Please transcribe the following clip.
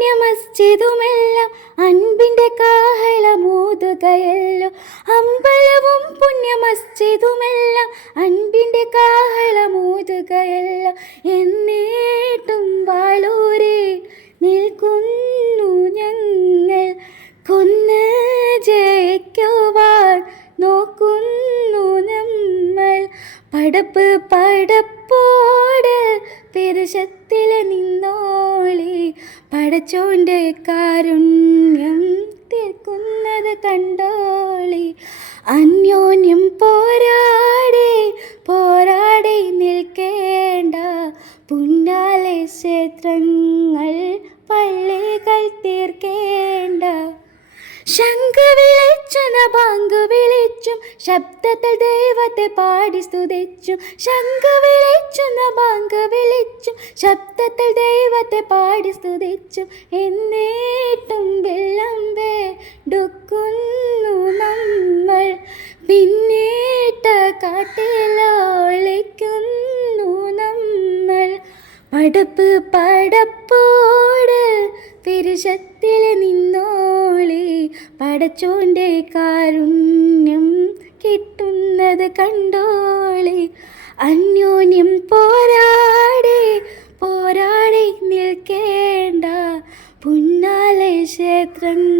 പുണ്യമസ്ജിദുമെല്ലാം അൻപിൻ്റെ കാഹളമൂതുകയല്ലോ. അമ്പലവും പുണ്യമസ്ജിദുമെല്ലാം അൻപിൻ്റെ കാഹളമൂതുകയല്ലോ. എന്നേട്ടും വാളൂരെ നിൽക്കുന്നു ഞങ്ങൾ, കൊന്ന് ജയിക്കുവാൻ നോക്കുന്നു നമ്മൾ. പടപ്പ് പടപ്പോട് പെരുശത്തിൽ നിന്നോളി, പടച്ചോൻ്റെ കാരുണ്യം തീർക്കുന്നത് കണ്ടോളി. അന്യോന്യം പോരാടി പോരാടി നിൽക്കേണ്ട, പുന്നാലെ ക്ഷേത്രങ്ങൾ പള്ളികൾ തീർക്കേണ്ട. ശംഖ് വിളിച്ചും ബാങ്ക് വിളിച്ചും ശബ്ദത്തിൽ ദൈവത്തെ പാടി സ്തുതിച്ചും. ശംഖ് വിളിച്ചും ബാങ്ക് വിളിച്ചും ശബ്ദത്തിൽ ദൈവത്തെ പാടി സ്തുതിച്ചും. എന്നേട്ടും വിളമ്പെടുക്കുന്നു നമ്മൾ, പിന്നീട്ട കാട്ടിലൊളിക്കുന്നു നമ്മൾ. പടപ്പ് പടപ്പോട് പെരുശത്തിൽ നിന്നോളി, പടച്ചോൻ്റെ കാരുണ്യം കിട്ടുന്നത് കണ്ടോളി. അന്യോന്യം പോരാടി പോരാടി നിൽക്കേണ്ട, പുന്നാലെ ക്ഷേത്രങ്ങൾ